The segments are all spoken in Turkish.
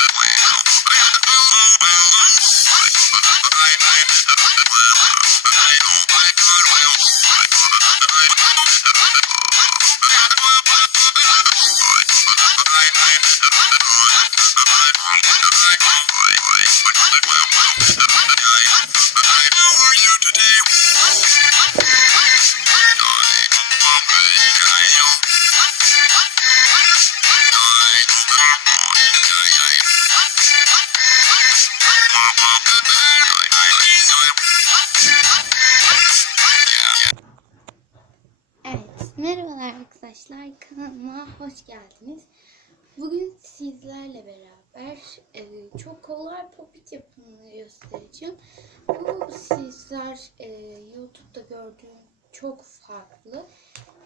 Play. Hoş geldiniz. Bugün sizlerle beraber e, çok kolay popit yapımını göstereceğim. Bu sizler e, YouTube'da gördüğüm çok farklı.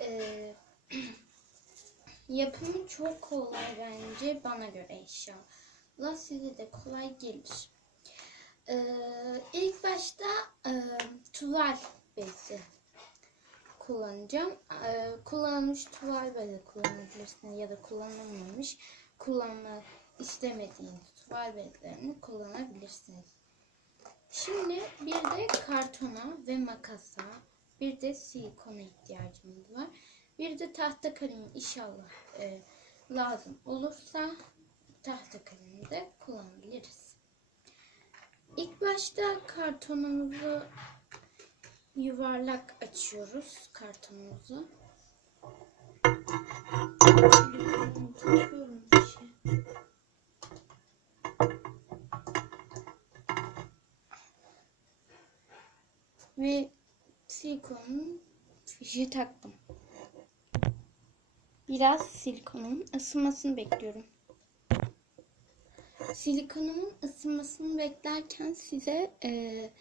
E, yapımı çok kolay bence bana göre inşallah. Size de kolay gelir. E, ilk başta e, tuval bezi kullanacağım. Ee, kullanılmış tuval bezi kullanabilirsiniz ya da kullanılmamış kullanma istemediğiniz tuval bezlerini kullanabilirsiniz. Şimdi bir de kartona ve makasa bir de silikona ihtiyacımız var. Bir de tahta kalemi inşallah e, lazım olursa tahta kalemi de kullanabiliriz. İlk başta kartonumuzu yuvarlak açıyoruz kartonumuzu. Ve silikonun fişi taktım. Biraz silikonun ısınmasını bekliyorum. Silikonumun ısınmasını beklerken size eee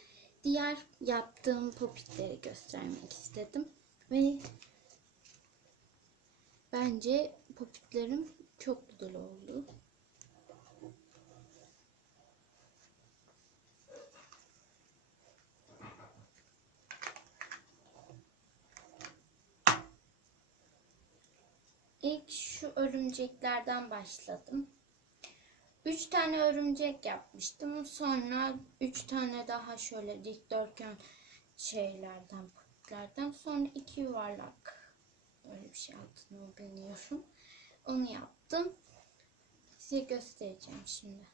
diğer yaptığım popitleri göstermek istedim. Ve bence popitlerim çok güzel oldu. İlk şu örümceklerden başladım. Üç tane örümcek yapmıştım. Sonra üç tane daha şöyle dikdörtgen şeylerden, pupitlerden. Sonra iki yuvarlak. Öyle bir şey altını bilmiyorum. Onu yaptım. Size göstereceğim şimdi.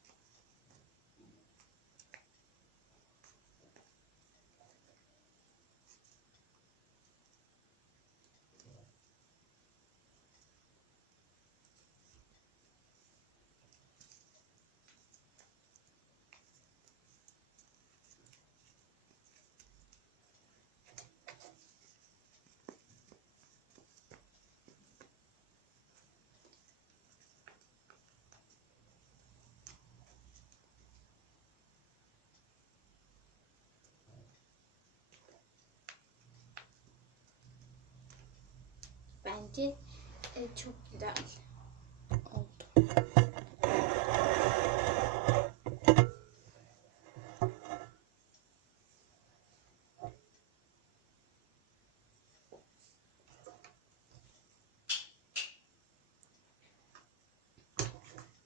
Bence e, çok güzel oldu.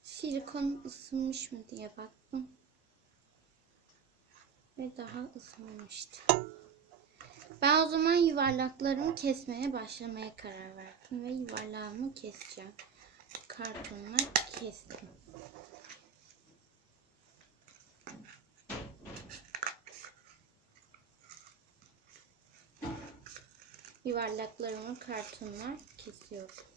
Silikon ısınmış mı diye baktım. Ve daha ısınmamıştı. Ben o zaman yuvarlaklarımı kesmeye başlamaya karar verdim ve yuvarlağımı keseceğim. Kartonla kestim. Yuvarlaklarımı kartonla kesiyorum.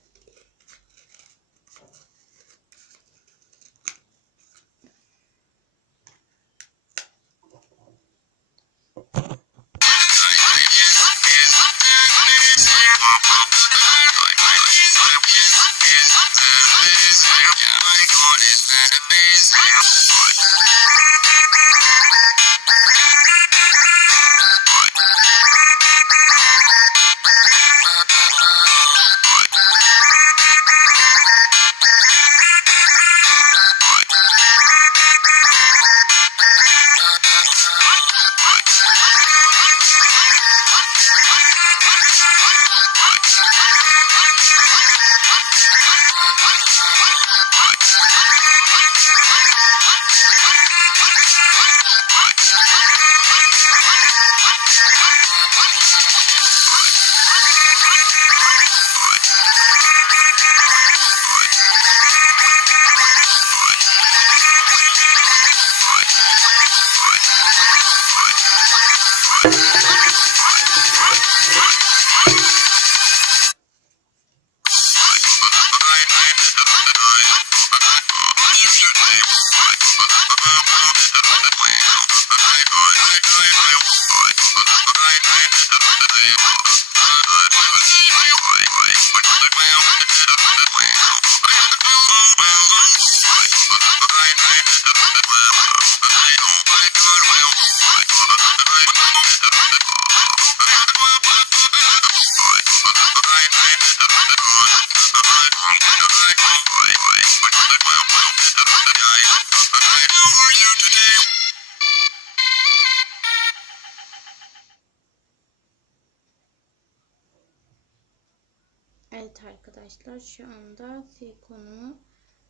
Evet arkadaşlar şu anda silikonumu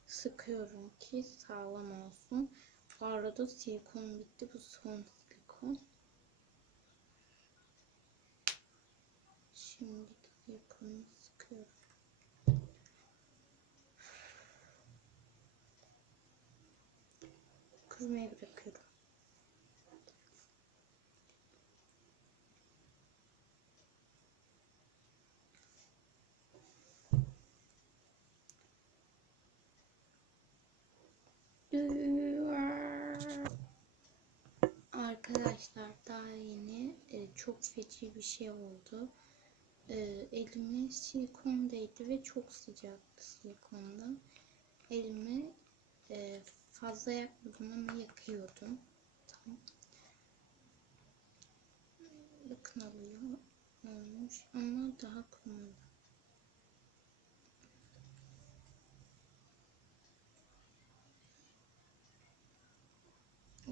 sıkıyorum ki sağlam olsun. Bu arada silikon bitti. Bu son silikon. Şimdi silikonumu sıkıyorum. Kurumaya bırakıyorum. Arkadaşlar daha yeni e, çok feci bir şey oldu. E, elime silikon değdi ve çok sıcaktı silikonda. Elimi e, fazla yakmadım ama yakıyordum. Tamam. Bakın alıyor olmuş ama daha kurumadı.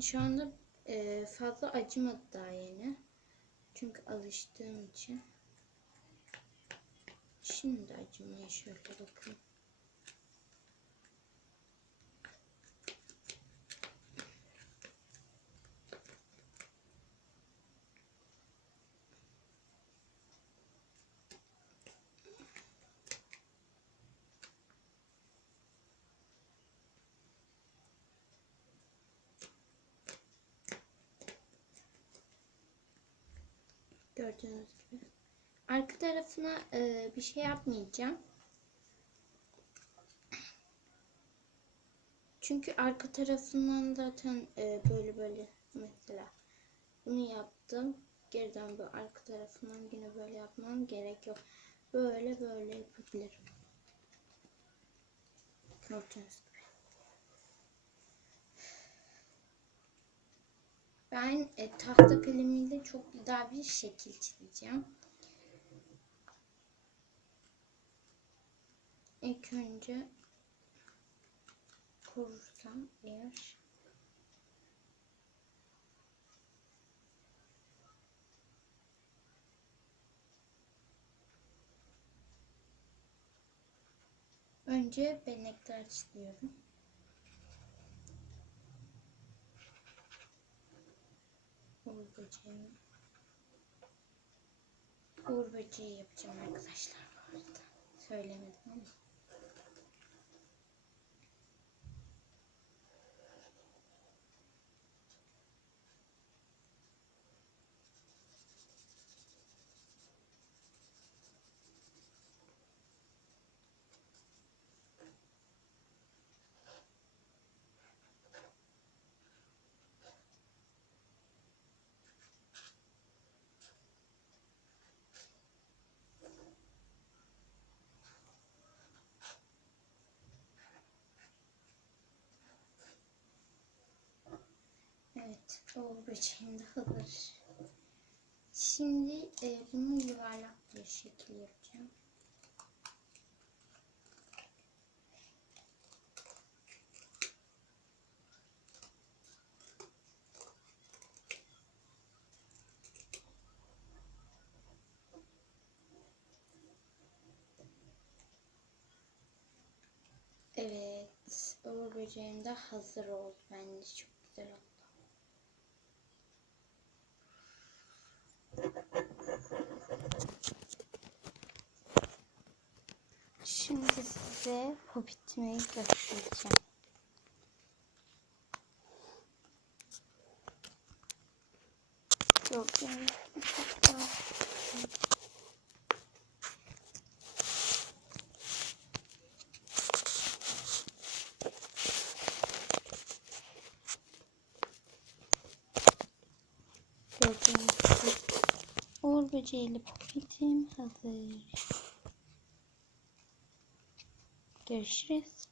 Şu anda e, fazla acımadı daha yeni. Çünkü alıştığım için. Şimdi acımaya şöyle bakın. Gördüğünüz gibi. Arka tarafına e, bir şey yapmayacağım. Çünkü arka tarafından zaten e, böyle böyle mesela bunu yaptım. Geriden bu arka tarafından yine böyle yapmam gerek yok. Böyle böyle yapabilirim. Gördüğünüz Ben e, tahta kalemiyle çok güzel bir şekil çizeceğim. İlk önce kurursam eğer Önce benekler çiziyorum. Uğur böceği. Uğur böceği yapacağım arkadaşlar bu. Söylemedim ama. Evet, Uğur böceğim de hazır. Şimdi e, bunu yuvarlak bir şekil yapacağım. Evet, Uğur böceğim de hazır oldu. Bence çok güzel oldu. Şimdi size hobbitimi göstereceğim. Çok daha Gördüğünüz gibi Uğur böceğiyle popitim hazır. Görüşürüz.